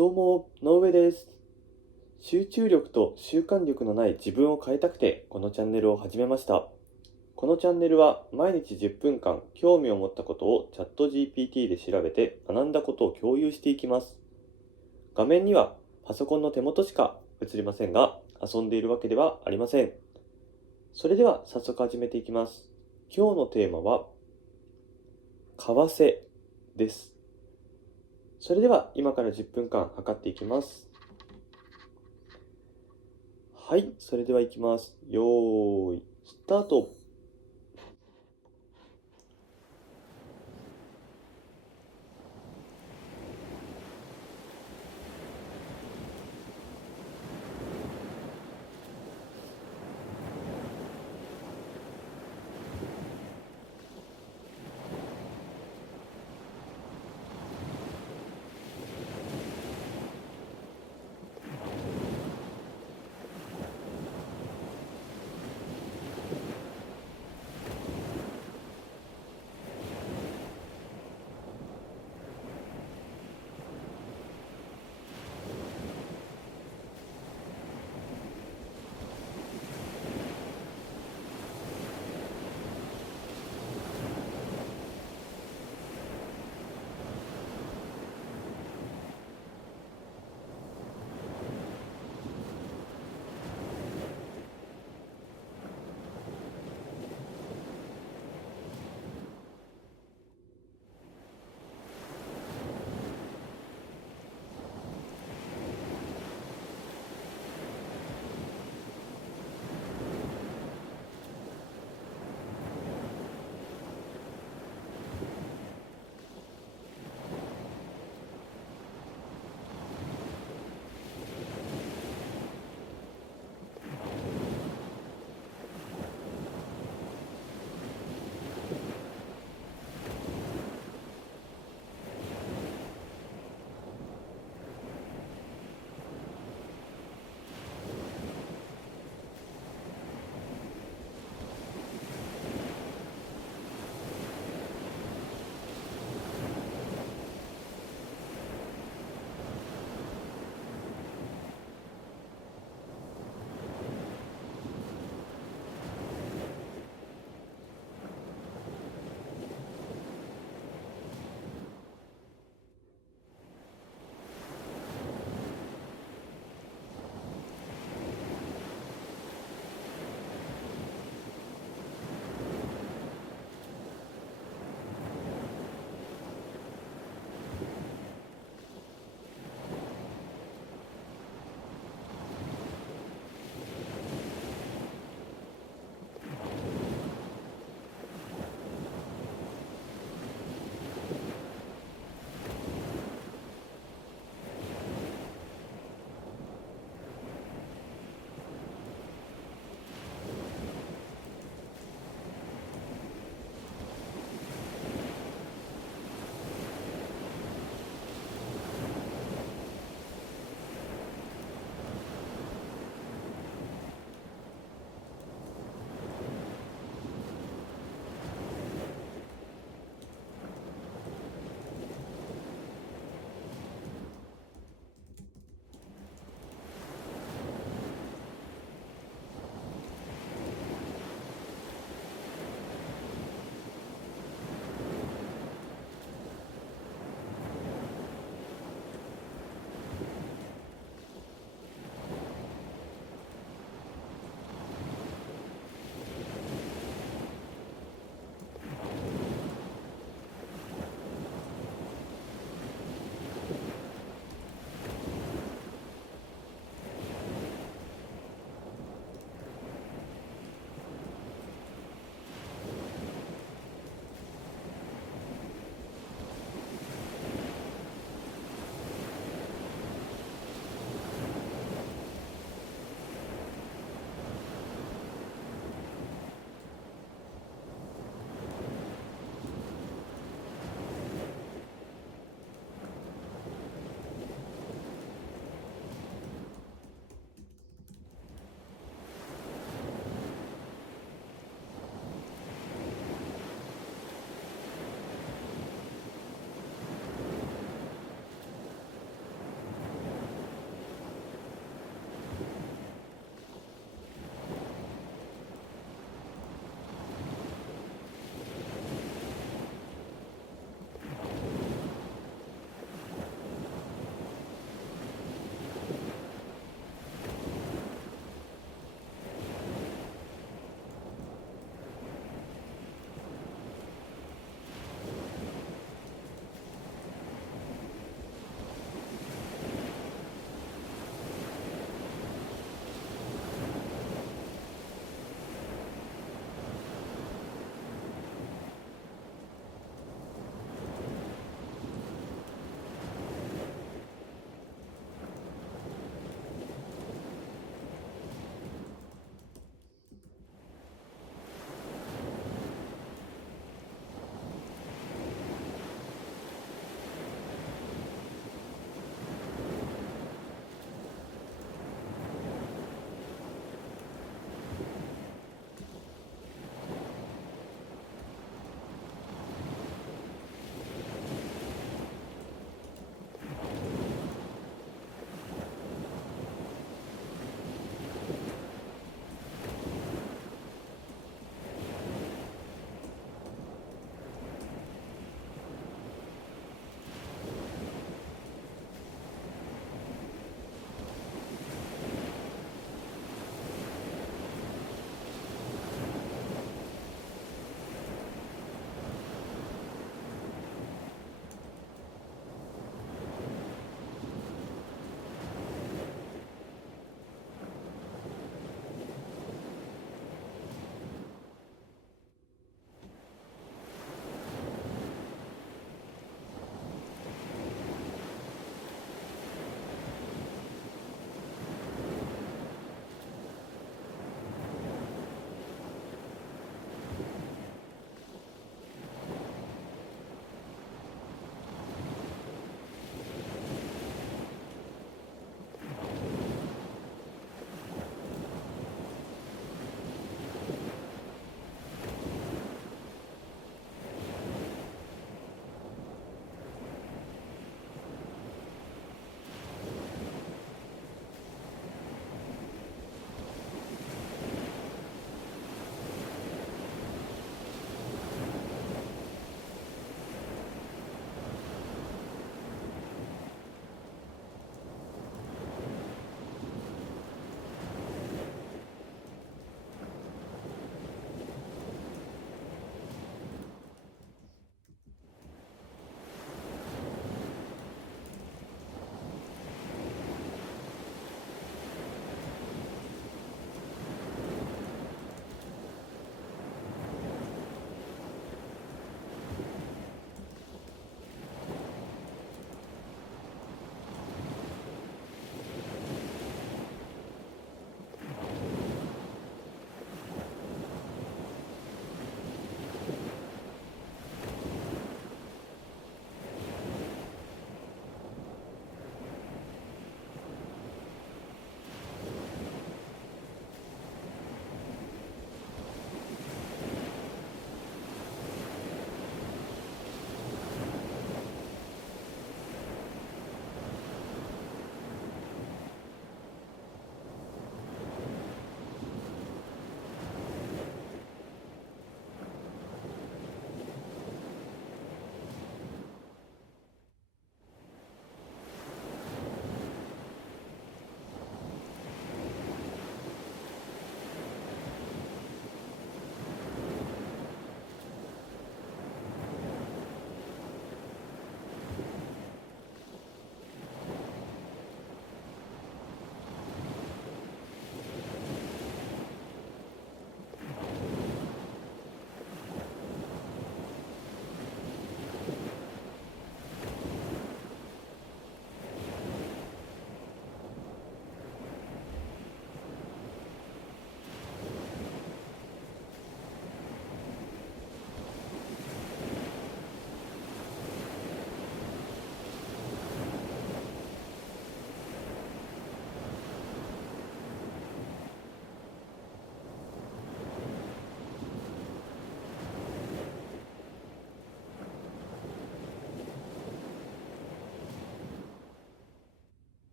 どうも、の上です。集中力と習慣力のない自分を変えたくて、このチャンネルを始めました。このチャンネルは、毎日10分間、興味を持ったことをチャット GPT で調べて、学んだことを共有していきます。画面には、パソコンの手元しか映りませんが、遊んでいるわけではありません。それでは、早速始めていきます。今日のテーマは、為替です。それでは、今から10分間測っていきます。はい、それではいきます。よーい、スタート。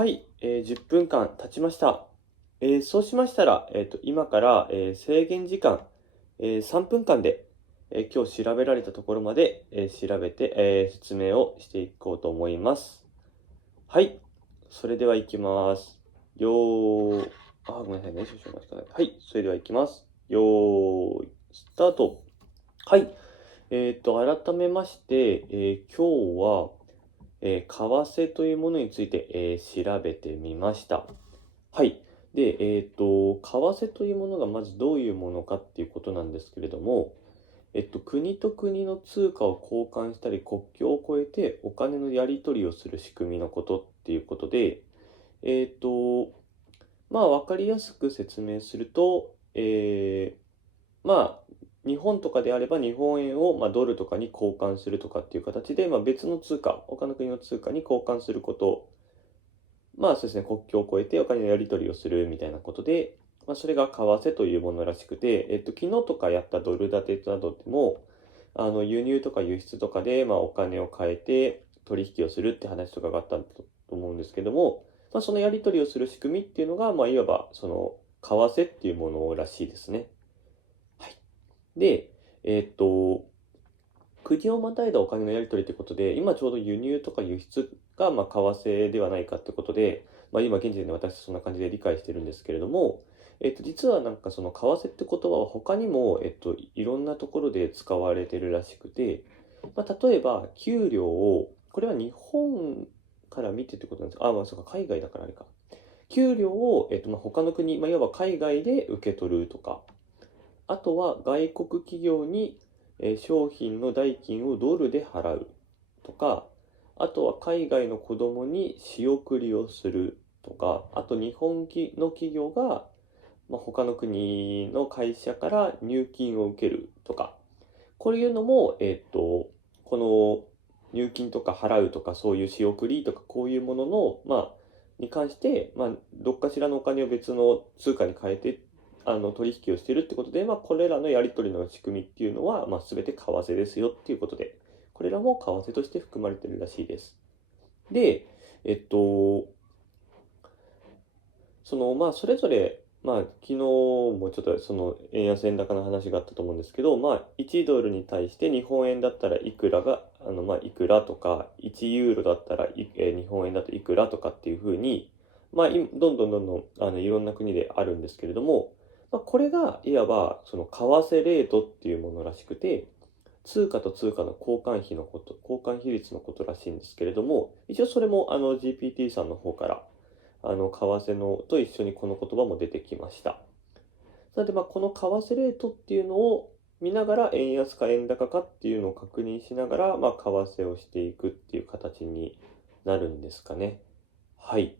はい、10分間経ちました。そうしましたら、今から、制限時間、3分間で、今日調べられたところまで、調べて、説明をしていこうと思います。はい、それでは行きます。ごめんなさいね、少々お待ちください。はい、それでは行きます。スタート。はい、改めまして、今日は、為替というものについて、調べてみました。はい。で、為替というものがまずどういうものかっていうことなんですけれども、国と国の通貨を交換したり、国境を越えてお金のやり取りをする仕組みのことっていうことで、えっと、わかりやすく説明すると、日本とかであれば日本円を、ドルとかに交換するとかっていう形で、別の通貨、他の国の通貨に交換すること、そうですね、国境を越えてお金のやり取りをするみたいなことで、それが為替というものらしくて、昨日とかやったドル建てなどでも、輸入とか輸出とかで、お金を変えて取引をするって話とかがあったと思うんですけども、そのやり取りをする仕組みっていうのが、いわば、その、為替っていうものらしいですね。はい。で、えっと、国をまたいだお金のやり取りということで、今ちょうど輸入とか輸出が、為替ではないかってことで、今現時点で私そんな感じで理解してるんですけれども、実はなんかその為替って言葉は他にも、いろんなところで使われてるらしくて、例えば、給料を、これは日本から見てってことなんですか。そうか、海外だからあれか。給料を、他の国、いわば海外で受け取るとか、あとは外国企業に商品の代金をドルで払うとか、あとは海外の子供に仕送りをするとか、あと日本の企業が、他の国の会社から入金を受けるとか、こういうのも、この入金とか払うとか、そういう仕送りとか、こういうものの、に関して、どっかしらのお金を別の通貨に変えて、取引をしているってことで、これらのやり取りの仕組みっていうのは、すべて為替ですよっていうことで、これらも為替として含まれているらしいです。で、えっと、それぞれ、昨日もちょっとその円安円高の話があったと思うんですけど、1ドルに対して日本円だったらいくらが、いくらとか、1ユーロだったら日本円だといくらとかっていうふうに、どんどん、いろんな国であるんですけれども、これが、いわば、その、為替レートっていうものらしくて、通貨と通貨の交換比のこと、交換比率のことらしいんですけれども、一応それも、GPT さんの方から、為替のと一緒にこの言葉も出てきました。なので、この為替レートっていうのを見ながら、円安か円高かっていうのを確認しながら、為替をしていくっていう形になるんですかね。はい。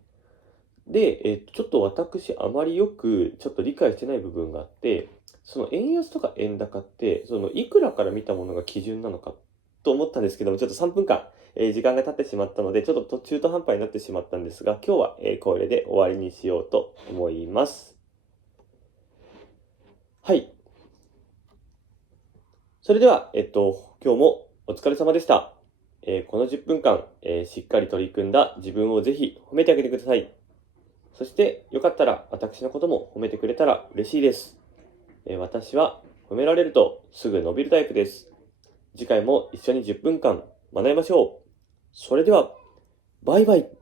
で、ちょっと私、あまりよくちょっと理解してない部分があって、その円安とか円高って、そのいくらから見たものが基準なのかと思ったんですけども、ちょっと3分間、時間が経ってしまったので、ちょっと中途半端になってしまったんですが、今日は、これで終わりにしようと思います。はい。それでは、今日もお疲れ様でした。この10分間、しっかり取り組んだ自分をぜひ褒めてあげてください。そして、よかったら私のことも褒めてくれたら嬉しいです。私は褒められるとすぐ伸びるタイプです。次回も一緒に10分間学びましょう。それでは、バイバイ。